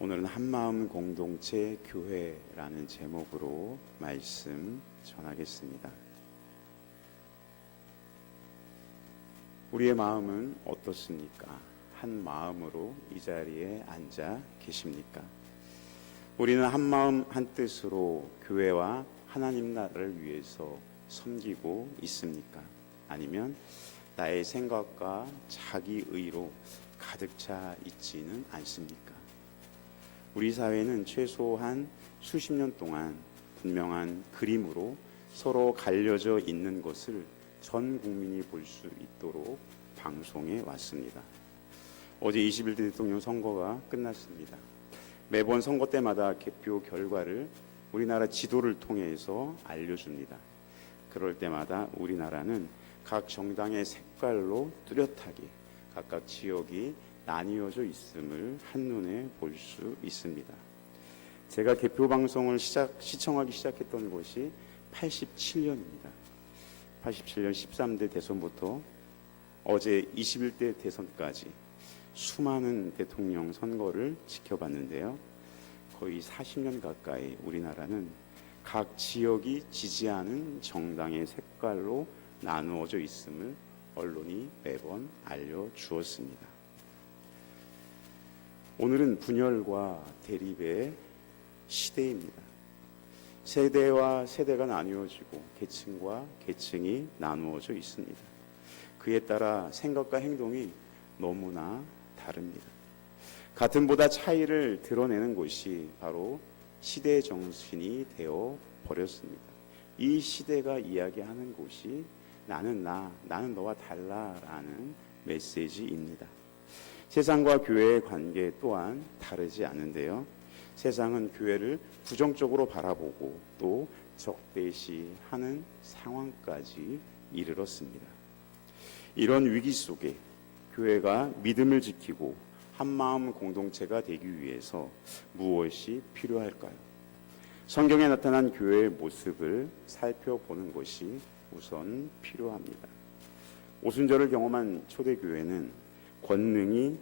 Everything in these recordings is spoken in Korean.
오늘은 한마음 공동체 교회라는 제목으로 말씀 전하겠습니다. 우리의 마음은 어떻습니까? 한 마음으로 이 자리에 앉아 계십니까? 우리는 한 마음 한 뜻으로 교회와 하나님 나라를 위해서 섬기고 있습니까? 아니면 나의 생각과 자기 의로 가득 차 있지는 않습니까? 우리 사회는 최소한 수십 년 동안 분명한 그림으로 서로 갈려져 있는 것을 전 국민이 볼 수 있도록 방송해 왔습니다. 어제 21대 대통령 선거가 끝났습니다. 매번 선거 때마다 개표 결과를 우리나라 지도를 통해서 알려줍니다. 그럴 때마다 우리나라는 각 정당의 색깔로 뚜렷하게 각각 지역이 나뉘어져 있음을 한눈에 볼 수 있습니다. 제가 개표 방송을 시청하기 시작했던 것이 87년입니다. 87년 13대 대선부터 어제 21대 대선까지 수많은 대통령 선거를 지켜봤는데요. 거의 40년 가까이 우리나라는 각 지역이 지지하는 정당의 색깔로 나누어져 있음을 언론이 매번 알려주었습니다. 오늘은 분열과 대립의 시대입니다. 세대와 세대가 나누어지고 계층과 계층이 나누어져 있습니다. 그에 따라 생각과 행동이 너무나 다릅니다. 같은 보다 차이를 드러내는 것이 바로 시대의 정신이 되어 버렸습니다. 이 시대가 이야기하는 것이 나는 나, 나는 너와 달라라는 메시지입니다. 세상과 교회의 관계 또한 다르지 않은데요. 세상은 교회를 부정적으로 바라보고 또 적대시하는 상황까지 이르렀습니다. 이런 위기 속에 교회가 믿음을 지키고 한마음 공동체가 되기 위해서 무엇이 필요할까요? 성경에 나타난 교회의 모습을 살펴보는 것이 우선 필요합니다. 오순절을 경험한 초대교회는 권능이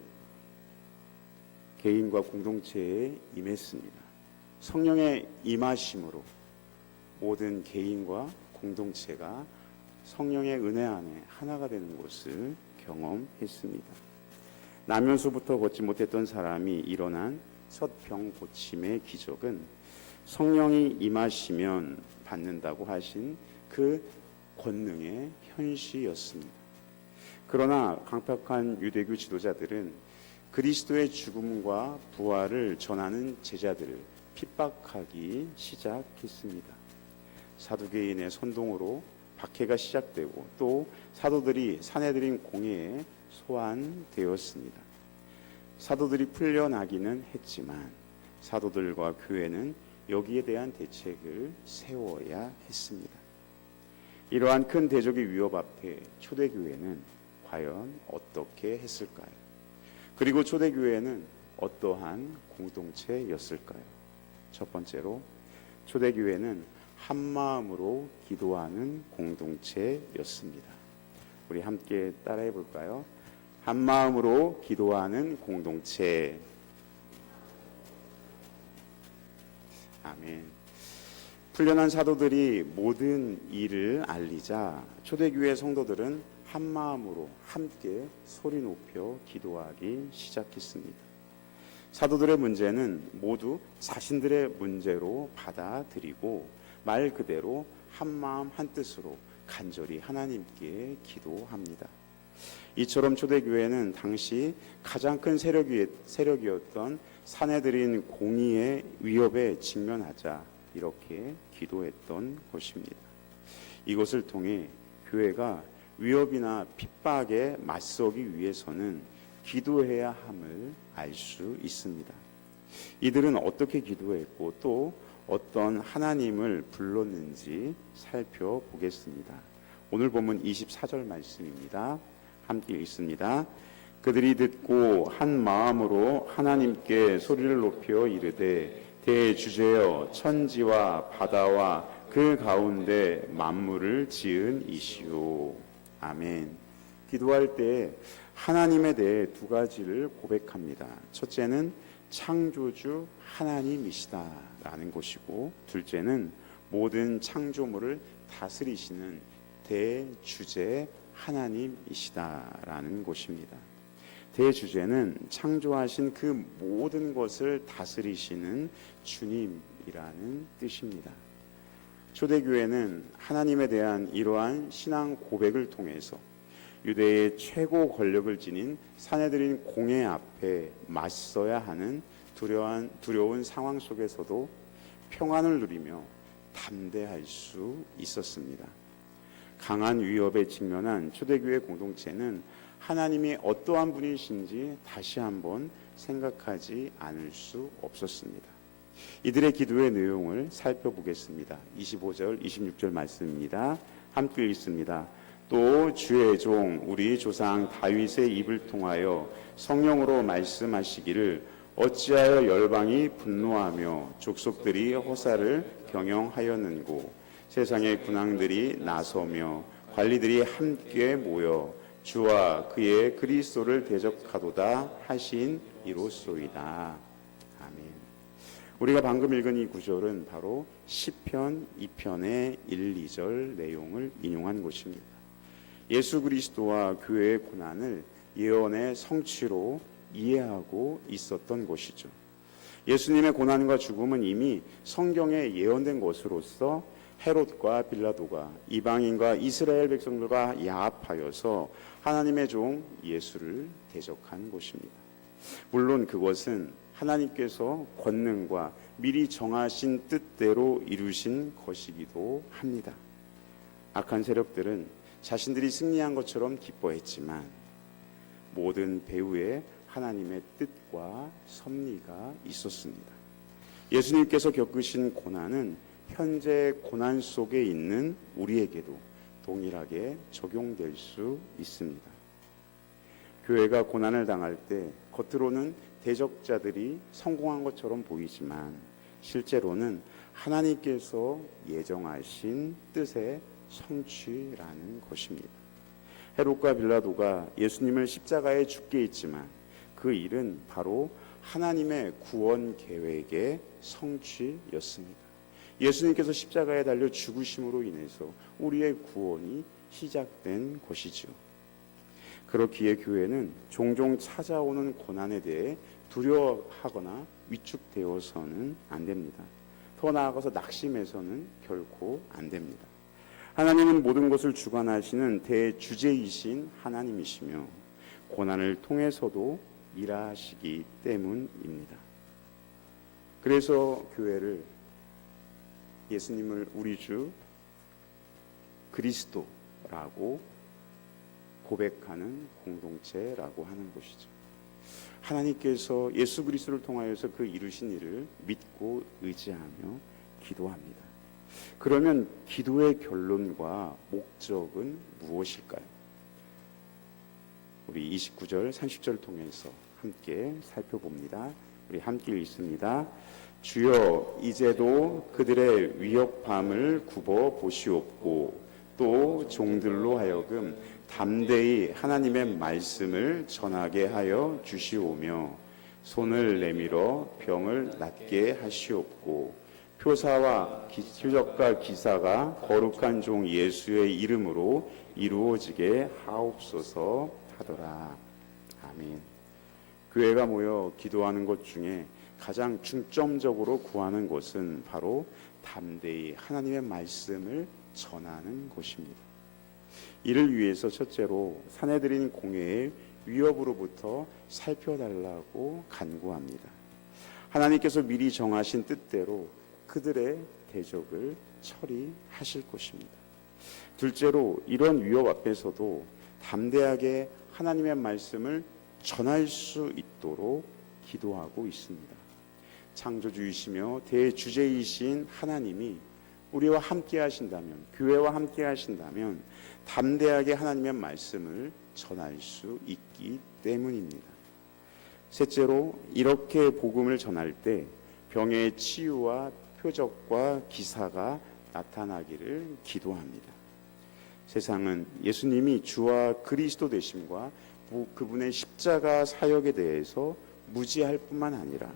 개인과 공동체에 임했습니다. 성령의 임하심으로 모든 개인과 공동체가 성령의 은혜 안에 하나가 되는 것을 경험했습니다. 나면서부터 걷지 못했던 사람이 일어난 첫 병 고침의 기적은 성령이 임하시면 받는다고 하신 그 권능의 현시였습니다. 그러나 강팍한 유대교 지도자들은 그리스도의 죽음과 부활을 전하는 제자들을 핍박하기 시작했습니다. 사두개인의 선동으로 박해가 시작되고 또 사도들이 사내들인 공회에 소환되었습니다. 사도들이 풀려나기는 했지만 사도들과 교회는 여기에 대한 대책을 세워야 했습니다. 이러한 큰 대적의 위협 앞에 초대교회는 과연 어떻게 했을까요? 그리고 초대교회는 어떠한 공동체였을까요? 첫 번째로 초대교회는 한마음으로 기도하는 공동체였습니다. 우리 함께 따라해 볼까요? 한마음으로 기도하는 공동체. 아멘. 풀려난 사도들이 모든 일을 알리자 초대교회 성도들은 한 마음으로 함께 소리 높여 기도하기 시작했습니다. 사도들의 문제는 모두 자신들의 문제로 받아들이고 말 그대로 한 마음 한 뜻으로 간절히 하나님께 기도합니다. 이처럼 초대교회는 당시 가장 큰 세력이었던 사내들인 공의의 위협에 직면하자 이렇게 기도했던 것입니다. 이것을 통해 교회가 위협이나 핍박에 맞서기 위해서는 기도해야 함을 알 수 있습니다. 이들은 어떻게 기도했고 또 어떤 하나님을 불렀는지 살펴보겠습니다. 오늘 본문 24절 말씀입니다. 함께 읽습니다. 그들이 듣고 한 마음으로 하나님께 소리를 높여 이르되 대주제여 천지와 바다와 그 가운데 만물을 지은 이시오. 아멘. 기도할 때 하나님에 대해 두 가지를 고백합니다. 첫째는 창조주 하나님이시다라는 것이고, 둘째는 모든 창조물을 다스리시는 대주제 하나님이시다라는 것입니다. 대주제는 창조하신 그 모든 것을 다스리시는 주님이라는 뜻입니다. 초대교회는 하나님에 대한 이러한 신앙 고백을 통해서 유대의 최고 권력을 지닌 사내들인 공회 앞에 맞서야 하는 두려운 상황 속에서도 평안을 누리며 담대할 수 있었습니다. 강한 위협에 직면한 초대교회 공동체는 하나님이 어떠한 분이신지 다시 한번 생각하지 않을 수 없었습니다. 이들의 기도의 내용을 살펴보겠습니다. 25절, 26절 말씀입니다. 함께 읽습니다. 또 주의 종 우리 조상 다윗의 입을 통하여 성령으로 말씀하시기를 어찌하여 열방이 분노하며 족속들이 허사를 경영하였는고 세상의 군왕들이 나서며 관리들이 함께 모여 주와 그의 그리스도를 대적하도다 하신 이로소이다. 아멘. 우리가 방금 읽은 이 구절은 바로 시편 2편의 1, 2절 내용을 인용한 것입니다. 예수 그리스도와 교회의 고난을 예언의 성취로 이해하고 있었던 것이죠. 예수님의 고난과 죽음은 이미 성경에 예언된 것으로서 헤롯과 빌라도가 이방인과 이스라엘 백성들과 야합하여서 하나님의 종 예수를 대적한 것입니다. 물론 그것은 하나님께서 권능과 미리 정하신 뜻대로 이루신 것이기도 합니다. 악한 세력들은 자신들이 승리한 것처럼 기뻐했지만 모든 배후에 하나님의 뜻과 섭리가 있었습니다. 예수님께서 겪으신 고난은 현재 고난 속에 있는 우리에게도 동일하게 적용될 수 있습니다. 교회가 고난을 당할 때 겉으로는 대적자들이 성공한 것처럼 보이지만 실제로는 하나님께서 예정하신 뜻의 성취라는 것입니다. 헤롯과 빌라도가 예수님을 십자가에 죽게 했지만 그 일은 바로 하나님의 구원 계획의 성취였습니다. 예수님께서 십자가에 달려 죽으심으로 인해서 우리의 구원이 시작된 것이죠. 그렇기에 교회는 종종 찾아오는 고난에 대해 두려워하거나 위축되어서는 안 됩니다. 더 나아가서 낙심해서는 결코 안 됩니다. 하나님은 모든 것을 주관하시는 대주제이신 하나님이시며 고난을 통해서도 일하시기 때문입니다. 그래서 교회를 예수님을 우리 주 그리스도라고 고백하는 공동체라고 하는 것이죠. 하나님께서 예수 그리스도를 통하여서 그 이루신 일을 믿고 의지하며 기도합니다. 그러면 기도의 결론과 목적은 무엇일까요? 우리 29절, 30절을 통해서 함께 살펴봅니다. 우리 함께 읽습니다. 주여 이제도 그들의 위협함을 굽어 보시옵고 또 종들로 하여금 담대히 하나님의 말씀을 전하게 하여 주시오며 손을 내밀어 병을 낫게 하시옵고 표사와 표적과 기사가 거룩한 종 예수의 이름으로 이루어지게 하옵소서 하더라. 아멘. 교회가 모여 기도하는 것 중에 가장 중점적으로 구하는 것은 바로 담대히 하나님의 말씀을 전하는 것입니다. 이를 위해서 첫째로 사내들인 공회의 위협으로부터 살펴달라고 간구합니다. 하나님께서 미리 정하신 뜻대로 그들의 대적을 처리하실 것입니다. 둘째로 이런 위협 앞에서도 담대하게 하나님의 말씀을 전할 수 있도록 기도하고 있습니다. 창조주이시며 대주제이신 하나님이 우리와 함께 하신다면, 교회와 함께 하신다면 담대하게 하나님의 말씀을 전할 수 있기 때문입니다. 셋째로 이렇게 복음을 전할 때 병의 치유와 표적과 기사가 나타나기를 기도합니다. 세상은 예수님이 주와 그리스도 되심과 그분의 십자가 사역에 대해서 무지할 뿐만 아니라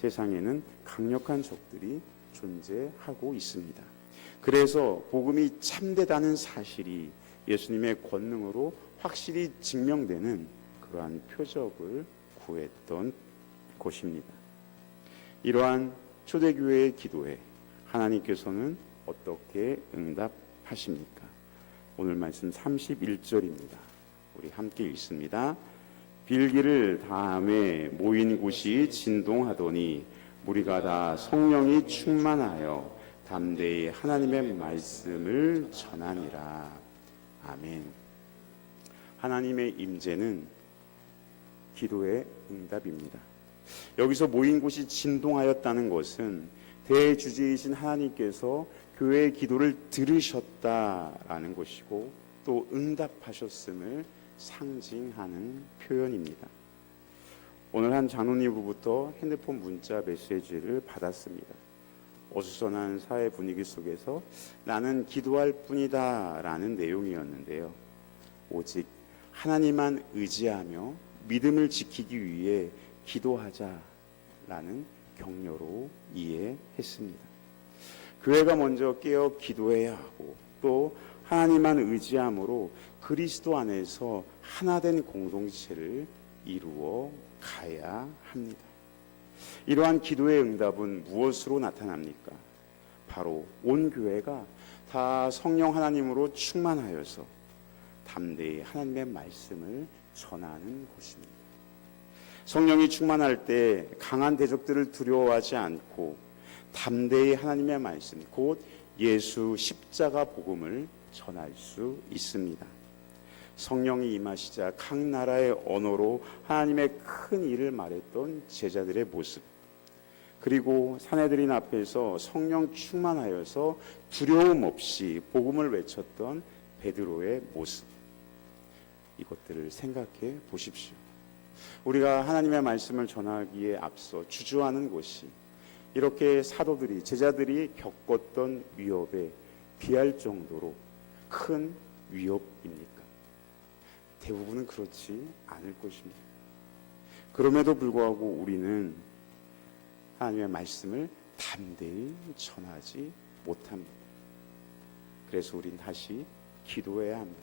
세상에는 강력한 적들이 존재하고 있습니다. 그래서 복음이 참되다는 사실이 예수님의 권능으로 확실히 증명되는 그러한 표적을 구했던 곳입니다. 이러한 초대교회의 기도에 하나님께서는 어떻게 응답하십니까? 오늘 말씀 31절입니다. 우리 함께 읽습니다. 빌기를 다음에 모인 곳이 진동하더니 무리가 다 성령이 충만하여 담대히 하나님의 말씀을 전하니라. 아멘. 하나님의 임재는 기도의 응답입니다. 여기서 모인 곳이 진동하였다는 것은 대주제이신 하나님께서 교회의 기도를 들으셨다라는 것이고 또 응답하셨음을 상징하는 표현입니다. 오늘 한 장로님으로부터 핸드폰 문자 메시지를 받았습니다. 어수선한 사회 분위기 속에서 나는 기도할 뿐이다 라는 내용이었는데요. 오직 하나님만 의지하며 믿음을 지키기 위해 기도하자라는 격려로 이해했습니다. 교회가 먼저 깨어 기도해야 하고 또 하나님만 의지함으로 그리스도 안에서 하나된 공동체를 이루어 가야 합니다. 이러한 기도의 응답은 무엇으로 나타납니까? 바로 온 교회가 다 성령 하나님으로 충만하여서 담대히 하나님의 말씀을 전하는 곳입니다. 성령이 충만할 때 강한 대적들을 두려워하지 않고 담대히 하나님의 말씀, 곧 예수 십자가 복음을 전할 수 있습니다. 성령이 임하시자 각 나라의 언어로 하나님의 큰 일을 말했던 제자들의 모습, 그리고 사내들인 앞에서 성령 충만하여서 두려움 없이 복음을 외쳤던 베드로의 모습, 이것들을 생각해 보십시오. 우리가 하나님의 말씀을 전하기에 앞서 주저하는 것이 이렇게 사도들이, 제자들이 겪었던 위협에 비할 정도로 큰 위협입니까? 대부분은 그렇지 않을 것입니다. 그럼에도 불구하고 우리는 하나님의 말씀을 담대히 전하지 못합니다. 그래서 우린 다시 기도해야 합니다.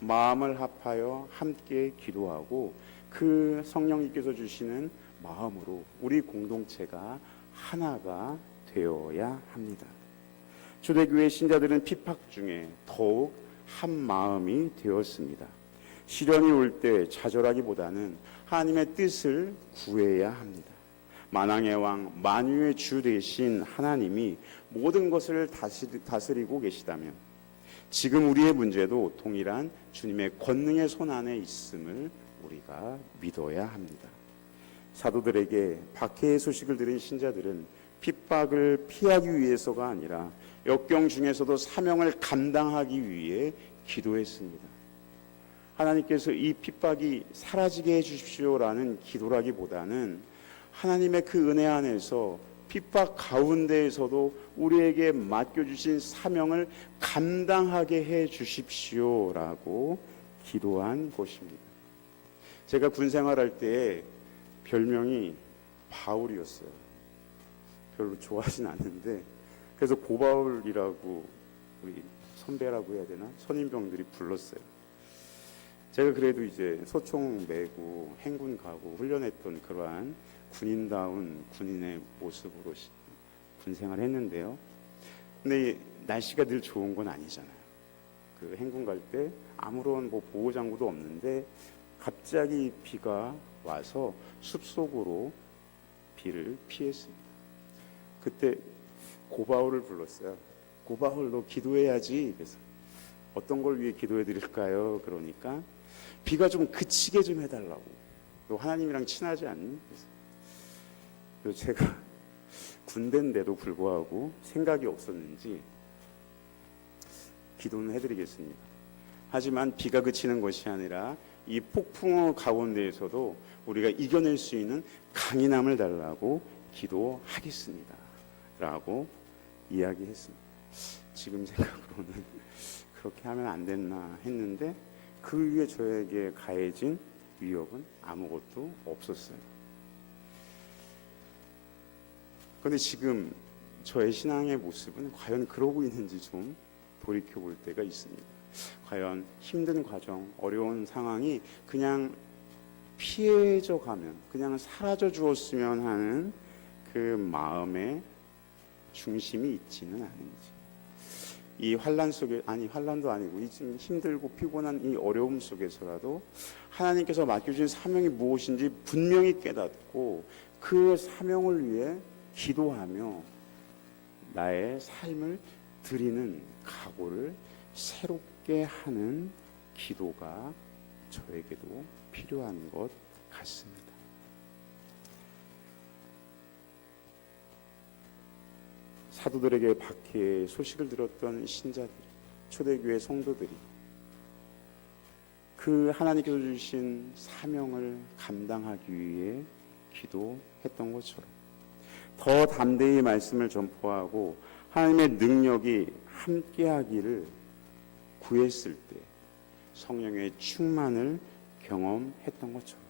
마음을 합하여 함께 기도하고 그 성령님께서 주시는 마음으로 우리 공동체가 하나가 되어야 합니다. 초대교회 신자들은 핍박 중에 더욱 한 마음이 되었습니다. 시련이 올 때 좌절하기보다는 하나님의 뜻을 구해야 합니다. 만왕의 왕, 만유의 주 되신 하나님이 모든 것을 다스리고 계시다면 지금 우리의 문제도 동일한 주님의 권능의 손 안에 있음을 우리가 믿어야 합니다. 사도들에게 박해의 소식을 들은 신자들은 핍박을 피하기 위해서가 아니라 역경 중에서도 사명을 감당하기 위해 기도했습니다. 하나님께서 이 핍박이 사라지게 해주십시오라는 기도라기보다는 하나님의 그 은혜 안에서 핍박 가운데에서도 우리에게 맡겨주신 사명을 감당하게 해주십시오라고 기도한 것입니다. 제가 군 생활할 때 별명이 바울이었어요. 별로 좋아하진 않는데 그래서 고바울이라고 우리 선배라고 해야 되나? 선임병들이 불렀어요. 제가 그래도 이제 소총 메고 행군 가고 훈련했던 그러한 군인다운 군인의 모습으로 군 생활을 했는데요. 근데 날씨가 늘 좋은 건 아니잖아요. 그 행군 갈 때 아무런 보호장구도 없는데 갑자기 비가 와서 숲속으로 비를 피했습니다. 그때 고바울을 불렀어요. 고바울 너 기도해야지. 그래서 어떤 걸 위해 기도해 드릴까요? 그러니까 비가 좀 그치게 좀 해달라고. 너 하나님이랑 친하지 않니? 그래서 제가 군대인데도 불구하고 생각이 없었는지 기도는 해드리겠습니다. 하지만 비가 그치는 것이 아니라 이 폭풍 가운데에서도 우리가 이겨낼 수 있는 강인함을 달라고 기도하겠습니다 라고 이야기했습니다. 지금 생각으로는 그렇게 하면 안 됐나 했는데 그 위에 저에게 가해진 위협은 아무것도 없었어요. 그런데 지금 저의 신앙의 모습은 과연 그러고 있는지 좀 돌이켜볼 때가 있습니다. 과연 힘든 과정, 어려운 상황이 그냥 피해져 가면, 그냥 사라져 주었으면 하는 그 마음의 중심이 있지는 않은지, 이 환난 속에, 환난도 아니고 이 지금 힘들고 피곤한 이 어려움 속에서라도 하나님께서 맡겨주신 사명이 무엇인지 분명히 깨닫고 그 사명을 위해 기도하며 나의 삶을 드리는 각오를 새롭게 하는 기도가 저에게도 필요한 것 같습니다. 사도들에게 박해의 소식을 들었던 신자들, 초대교회 성도들이 그 하나님께서 주신 사명을 감당하기 위해 기도했던 것처럼 더 담대히 말씀을 전포하고 하나님의 능력이 함께하기를 구했을 때 성령의 충만을 경험했던 것처럼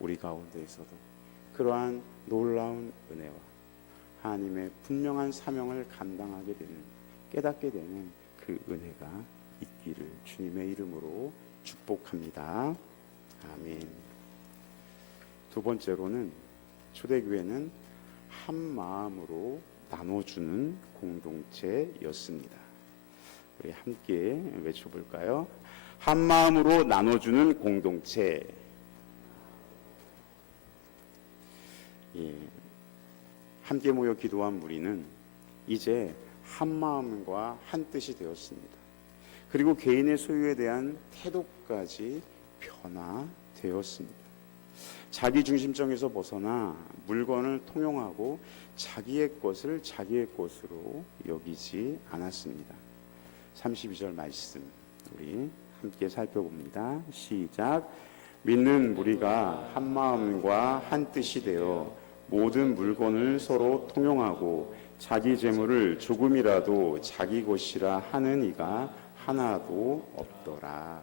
우리 가운데에서도 그러한 놀라운 은혜와 하나님의 분명한 사명을 감당하게 되는, 깨닫게 되는 그 은혜가 있기를 주님의 이름으로 축복합니다. 아멘. 두 번째로는 초대교회는 한 마음으로 나눠주는 공동체였습니다. 우리 함께 외쳐볼까요? 한 마음으로 나눠주는 공동체. 예. 함께 모여 기도한 무리는 이제 한 마음과 한 뜻이 되었습니다. 그리고 개인의 소유에 대한 태도까지 변화되었습니다. 자기 중심성에서 벗어나 물건을 통용하고 자기의 것을 자기의 것으로 여기지 않았습니다. 32절 말씀 우리 함께 살펴봅니다. 시작. 믿는 무리가 한 마음과 한 뜻이 되어 모든 물건을 서로 통용하고 자기 재물을 조금이라도 자기 것이라 하는 이가 하나도 없더라.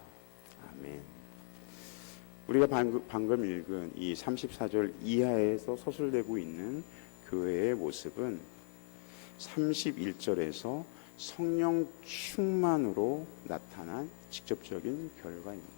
아멘. 우리가 방금 읽은 이 34절 이하에서 서술되고 있는 교회의 모습은 31절에서 성령 충만으로 나타난 직접적인 결과입니다.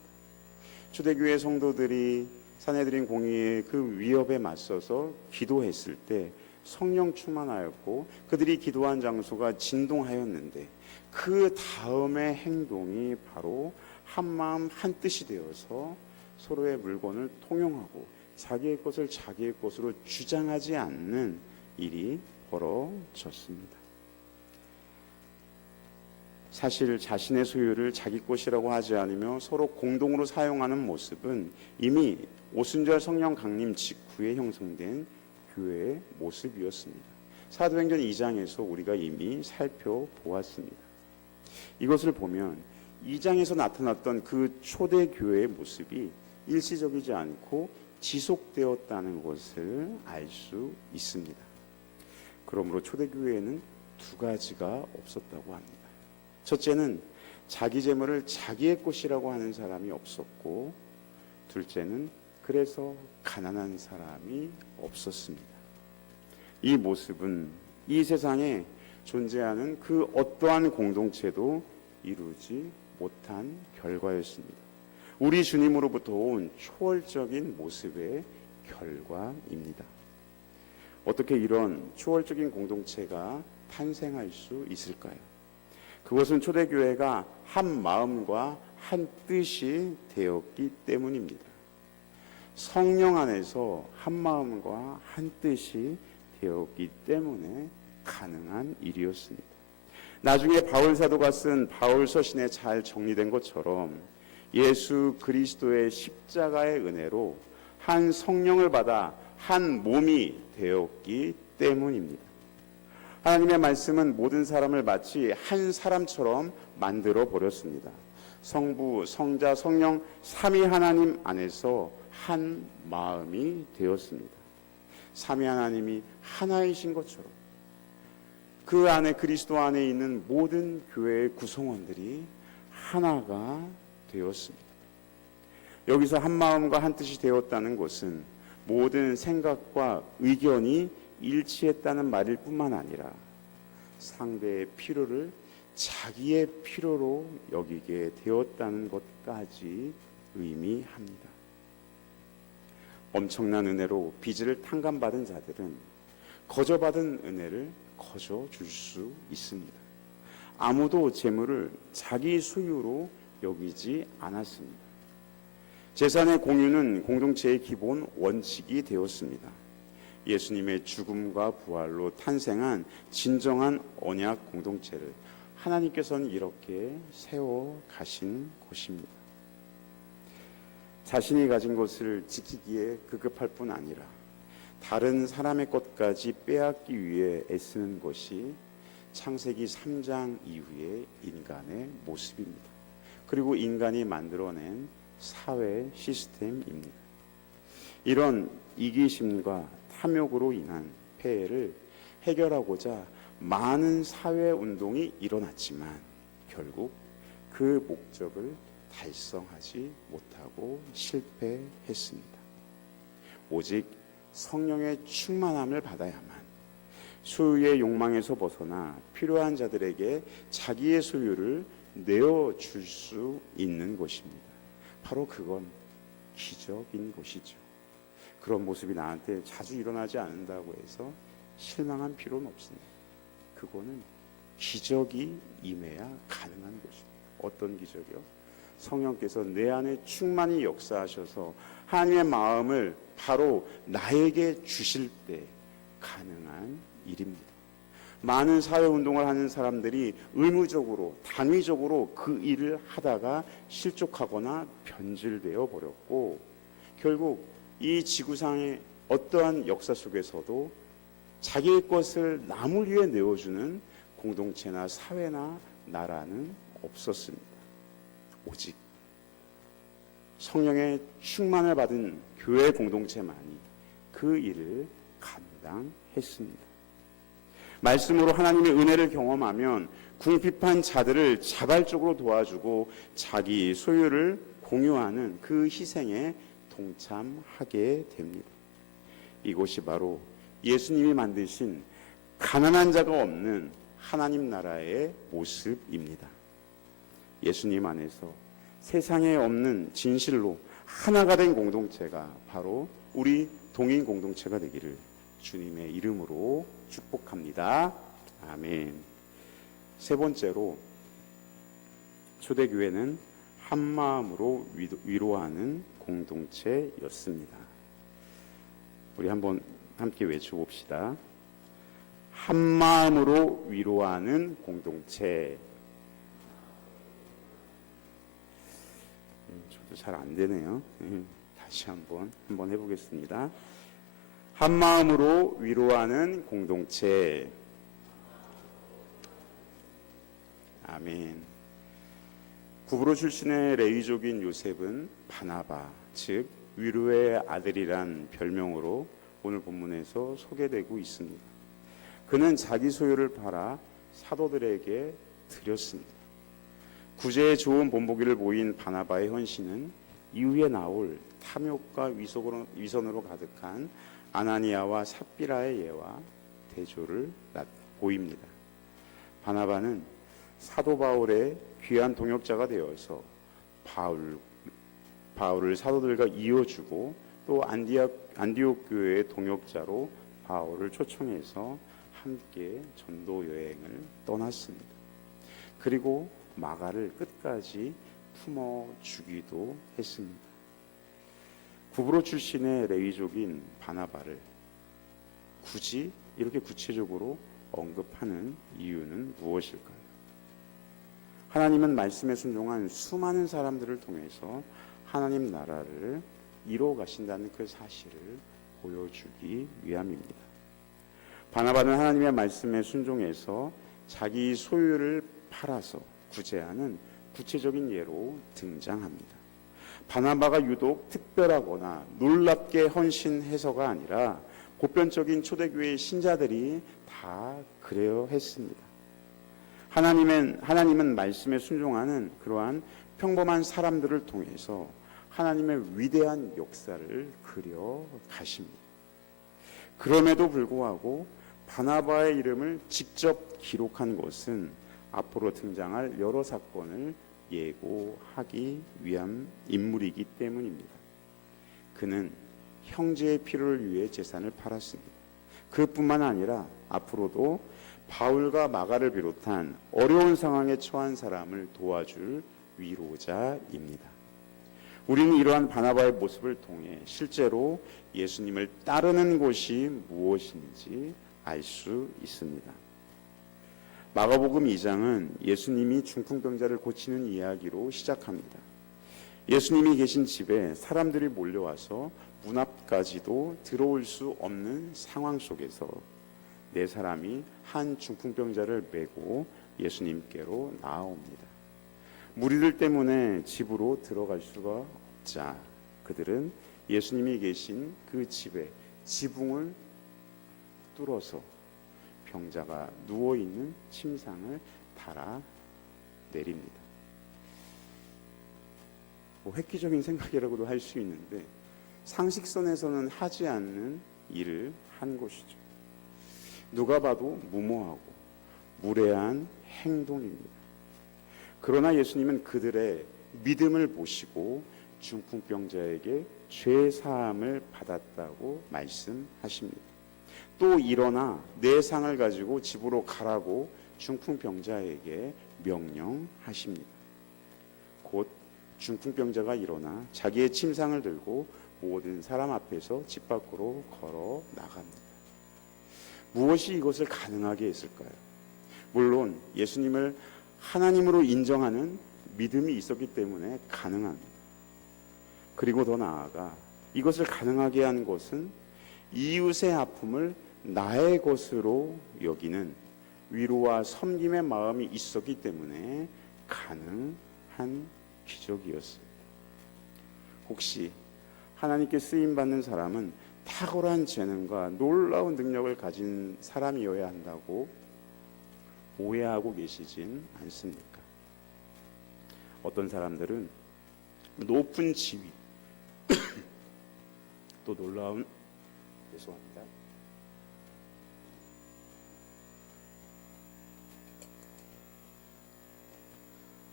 초대교회 성도들이 산헤드린 공의의 그 위협에 맞서서 기도했을 때 성령 충만하였고 그들이 기도한 장소가 진동하였는데 그 다음의 행동이 바로 한마음 한뜻이 되어서 서로의 물건을 통용하고 자기의 것을 자기의 것으로 주장하지 않는 일이 벌어졌습니다. 사실 자신의 소유를 자기 것이라고 하지 않으며 서로 공동으로 사용하는 모습은 이미 오순절 성령 강림 직후에 형성된 교회의 모습이었습니다. 사도행전 2장에서 우리가 이미 살펴보았습니다. 이것을 보면 2장에서 나타났던 그 초대교회의 모습이 일시적이지 않고 지속되었다는 것을 알 수 있습니다. 그러므로 초대교회에는 두 가지가 없었다고 합니다. 첫째는 자기 재물을 자기의 것이라고 하는 사람이 없었고, 둘째는 그래서 가난한 사람이 없었습니다. 이 모습은 이 세상에 존재하는 그 어떠한 공동체도 이루지 못한 결과였습니다. 우리 주님으로부터 온 초월적인 모습의 결과입니다. 어떻게 이런 초월적인 공동체가 탄생할 수 있을까요? 그것은 초대교회가 한 마음과 한 뜻이 되었기 때문입니다. 성령 안에서 한 마음과 한 뜻이 되었기 때문에 가능한 일이었습니다. 나중에 바울 사도가 쓴 바울 서신에 잘 정리된 것처럼 예수 그리스도의 십자가의 은혜로 한 성령을 받아 한 몸이 되었기 때문입니다. 하나님의 말씀은 모든 사람을 마치 한 사람처럼 만들어 버렸습니다. 성부, 성자, 성령 삼위 하나님 안에서 한 마음이 되었습니다. 삼위 하나님이 하나이신 것처럼 그 안에 그리스도 안에 있는 모든 교회의 구성원들이 하나가 되었습니다. 여기서 한 마음과 한 뜻이 되었다는 것은 모든 생각과 의견이 일치했다는 말일 뿐만 아니라 상대의 필요를 자기의 필요로 여기게 되었다는 것까지 의미합니다. 엄청난 은혜로 빚을 탕감받은 자들은 거저받은 은혜를 거저 줄 수 있습니다. 아무도 재물을 자기 소유로 여기지 않았습니다. 재산의 공유는 공동체의 기본 원칙이 되었습니다. 예수님의 죽음과 부활로 탄생한 진정한 언약 공동체를 하나님께서는 이렇게 세워 가신 것입니다. 자신이 가진 것을 지키기에 급급할 뿐 아니라 다른 사람의 것까지 빼앗기 위해 애쓰는 것이 창세기 3장 이후의 인간의 모습입니다. 그리고 인간이 만들어낸 사회 시스템입니다. 이런 이기심과 탐욕으로 인한 폐해를 해결하고자 많은 사회 운동이 일어났지만 결국 그 목적을 달성하지 못하고 실패했습니다. 오직 성령의 충만함을 받아야만 소유의 욕망에서 벗어나 필요한 자들에게 자기의 소유를 내어줄 수 있는 것입니다. 바로 그건 기적인 것이죠. 그런 모습이 나한테 자주 일어나지 않는다고 해서 실망한 필요는 없습니다. 그거는 기적이 임해야 가능한 것입니다. 어떤 기적이요? 성령께서 내 안에 충만히 역사하셔서 하나님의 마음을 바로 나에게 주실 때 가능한 일입니다. 많은 사회운동을 하는 사람들이 의무적으로 단위적으로 그 일을 하다가 실족하거나 변질되어 버렸고 결국 이 지구상의 어떠한 역사 속에서도 자기의 것을 남을 위해 내어주는 공동체나 사회나 나라는 없었습니다. 오직 성령의 충만을 받은 교회 공동체만이 그 일을 감당했습니다. 말씀으로 하나님의 은혜를 경험하면 궁핍한 자들을 자발적으로 도와주고 자기 소유를 공유하는 그 희생에 동참하게 됩니다. 이곳이 바로 예수님이 만드신 가난한 자가 없는 하나님 나라의 모습입니다. 예수님 안에서 세상에 없는 진실로 하나가 된 공동체가 바로 우리 동인 공동체가 되기를 주님의 이름으로 축복합니다. 아멘. 세 번째로 초대교회는 한 마음으로 위로하는 공동체였습니다. 우리 한번 함께 외쳐봅시다. 한 마음으로 위로하는 공동체. 저도 잘 안 되네요. 다시 한번 해보겠습니다. 한 마음으로 위로하는 공동체. 아멘. 구브로 출신의 레위족인 요셉은 바나바, 즉 위로의 아들이란 별명으로 오늘 본문에서 소개되고 있습니다. 그는 자기 소유를 팔아 사도들에게 드렸습니다. 구제에 좋은 본보기를 보인 바나바의 헌신은 이후에 나올 탐욕과 위선으로 가득한 아나니아와 삽비라의 예와 대조를 보입니다. 바나바는 사도 바울의 귀한 동역자가 되어서 바울을 사도들과 이어주고 또 안디옥 교회의 동역자로 바울을 초청해서 함께 전도 여행을 떠났습니다. 그리고 마가를 끝까지 품어주기도 했습니다. 구브로 출신의 레위족인 바나바를 굳이 이렇게 구체적으로 언급하는 이유는 무엇일까요? 하나님은 말씀에 순종한 수많은 사람들을 통해서 하나님 나라를 이루어 가신다는 그 사실을 보여주기 위함입니다. 바나바는 하나님의 말씀에 순종해서 자기 소유를 팔아서 구제하는 구체적인 예로 등장합니다. 바나바가 유독 특별하거나 놀랍게 헌신해서가 아니라 보편적인 초대교회의 신자들이 다 그래야 했습니다. 하나님은 말씀에 순종하는 그러한 평범한 사람들을 통해서 하나님의 위대한 역사를 그려 가십니다. 그럼에도 불구하고 바나바의 이름을 직접 기록한 것은 앞으로 등장할 여러 사건을 예고하기 위한 인물이기 때문입니다. 그는 형제의 필요를 위해 재산을 팔았습니다. 그뿐만 아니라 앞으로도 바울과 마가를 비롯한 어려운 상황에 처한 사람을 도와줄 위로자입니다. 우리는 이러한 바나바의 모습을 통해 실제로 예수님을 따르는 것이 무엇인지 알 수 있습니다. 마가복음 2장은 예수님이 중풍병자를 고치는 이야기로 시작합니다. 예수님이 계신 집에 사람들이 몰려와서 문 앞까지도 들어올 수 없는 상황 속에서 네 사람이 한 중풍병자를 메고 예수님께로 나아옵니다. 무리들 때문에 집으로 들어갈 수가 없자 그들은 예수님이 계신 그 집에 지붕을 뚫어서 병자가 누워있는 침상을 달아 내립니다. 획기적인 생각이라고도 할 수 있는데 상식선에서는 하지 않는 일을 한 것이죠. 누가 봐도 무모하고 무례한 행동입니다. 그러나 예수님은 그들의 믿음을 보시고 중풍병자에게 죄 사함을 받았다고 말씀하십니다. 또 일어나 내 상을 가지고 집으로 가라고 중풍병자에게 명령하십니다. 곧 중풍병자가 일어나 자기의 침상을 들고 모든 사람 앞에서 집 밖으로 걸어 나갑니다. 무엇이 이것을 가능하게 했을까요? 물론 예수님을 하나님으로 인정하는 믿음이 있었기 때문에 가능합니다. 그리고 더 나아가 이것을 가능하게 한 것은 이웃의 아픔을 나의 것으로 여기는 위로와 섬김의 마음이 있었기 때문에 가능한 기적이었습니다. 혹시 하나님께 쓰임받는 사람은 탁월한 재능과 놀라운 능력을 가진 사람이어야 한다고 오해하고 계시진 않습니까? 어떤 사람들은 높은 지위 또 놀라운 죄송합니다.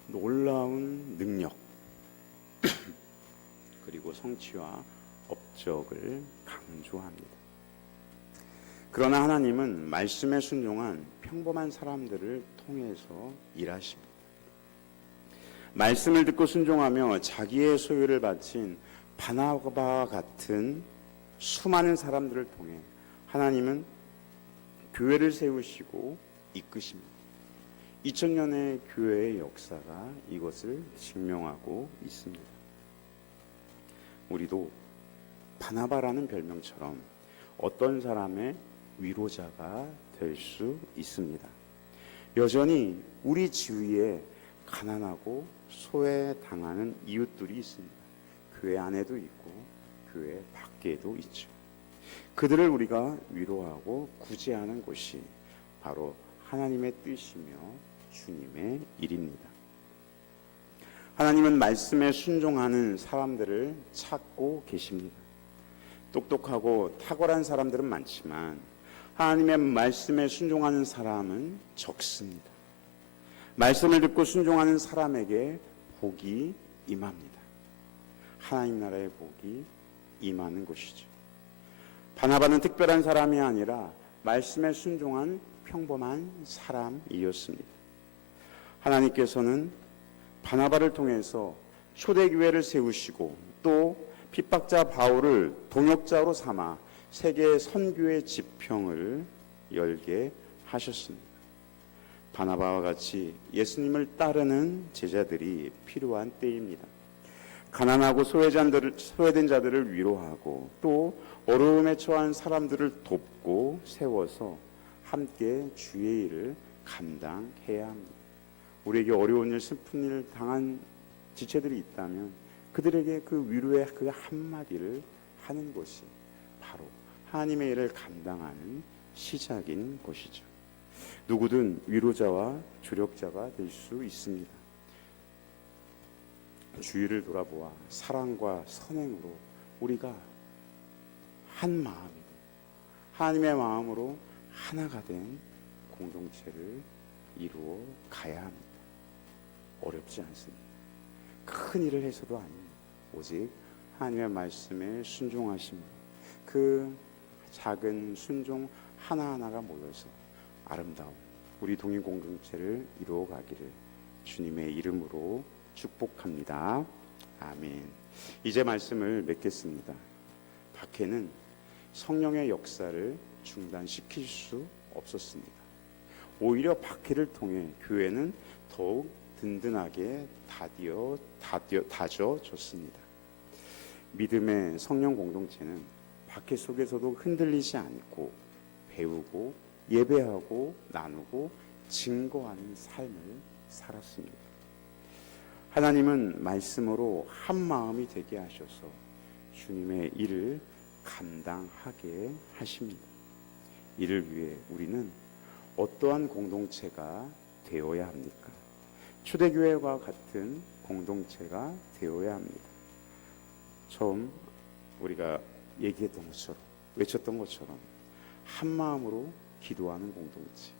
놀라운 능력 그리고 성취와 업적을 강조합니다. 그러나 하나님은 말씀에 순종한 평범한 사람들을 통해서 일하십니다. 말씀을 듣고 순종하며 자기의 소유를 바친 바나바와 같은 수많은 사람들을 통해 하나님은 교회를 세우시고 이끄십니다. 2000년의 교회의 역사가 이것을 증명하고 있습니다. 우리도 바나바라는 별명처럼 어떤 사람의 위로자가 될 수 있습니다. 여전히 우리 주위에 가난하고 소외당하는 이웃들이 있습니다. 교회 안에도 있고 교회 밖에도 있죠. 그들을 우리가 위로하고 구제하는 것이 바로 하나님의 뜻이며 주님의 일입니다. 하나님은 말씀에 순종하는 사람들을 찾고 계십니다. 똑똑하고 탁월한 사람들은 많지만 하나님의 말씀에 순종하는 사람은 적습니다. 말씀을 듣고 순종하는 사람에게 복이 임합니다. 하나님 나라의 복이 임하는 것이죠. 바나바는 특별한 사람이 아니라 말씀에 순종한 평범한 사람이었습니다. 하나님께서는 바나바를 통해서 초대교회를 세우시고 또 핍박자 바울을 동역자로 삼아 세계 선교의 지평을 열게 하셨습니다. 바나바와 같이 예수님을 따르는 제자들이 필요한 때입니다. 가난하고 소외된 자들을 위로하고 또 어려움에 처한 사람들을 돕고 세워서 함께 주의 일을 감당해야 합니다. 우리에게 어려운 일, 슬픈 일 당한 지체들이 있다면 그들에게 그 위로의 그 한마디를 하는 것이 바로 하나님의 일을 감당하는 시작인 것이죠. 누구든 위로자와 조력자가 될 수 있습니다. 주위를 돌아보아 사랑과 선행으로 우리가 한 마음이 하나님의 마음으로 하나가 된 공동체를 이루어 가야 합니다. 어렵지 않습니다. 큰 일을 해서도 아닙니다. 오직 하나님의 말씀에 순종하심으로 그 작은 순종 하나하나가 모여서 아름다운 우리 동인 공동체를 이루어 가기를 주님의 이름으로 축복합니다. 아멘. 이제 말씀을 맺겠습니다. 박해는 성령의 역사를 중단시킬 수 없었습니다. 오히려 박해를 통해 교회는 더욱 든든하게 다져졌습니다. 믿음의 성령 공동체는 박해 속에서도 흔들리지 않고 배우고 예배하고 나누고 증거하는 삶을 살았습니다. 하나님은 말씀으로 한 마음이 되게 하셔서 주님의 일을 감당하게 하십니다. 이를 위해 우리는 어떠한 공동체가 되어야 합니까? 초대교회와 같은 공동체가 되어야 합니다. 처음 우리가 얘기했던 것처럼 외쳤던 것처럼 한 마음으로 기도하는 공동체,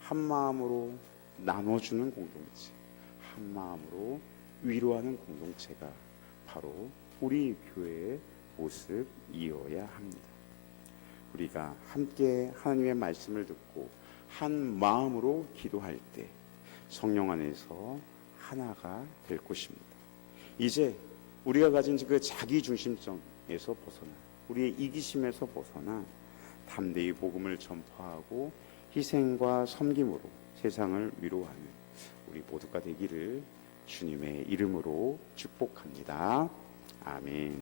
한 마음으로 나눠주는 공동체, 한 마음으로 위로하는 공동체가 바로 우리 교회의 모습이어야 합니다. 우리가 함께 하나님의 말씀을 듣고 한 마음으로 기도할 때 성령 안에서 하나가 될 것입니다. 이제 우리가 가진 그 자기중심성에서 벗어나 우리의 이기심에서 벗어나 담대히 복음을 전파하고 희생과 섬김으로 세상을 위로하는 우리 모두가 되기를 주님의 이름으로 축복합니다. 아멘.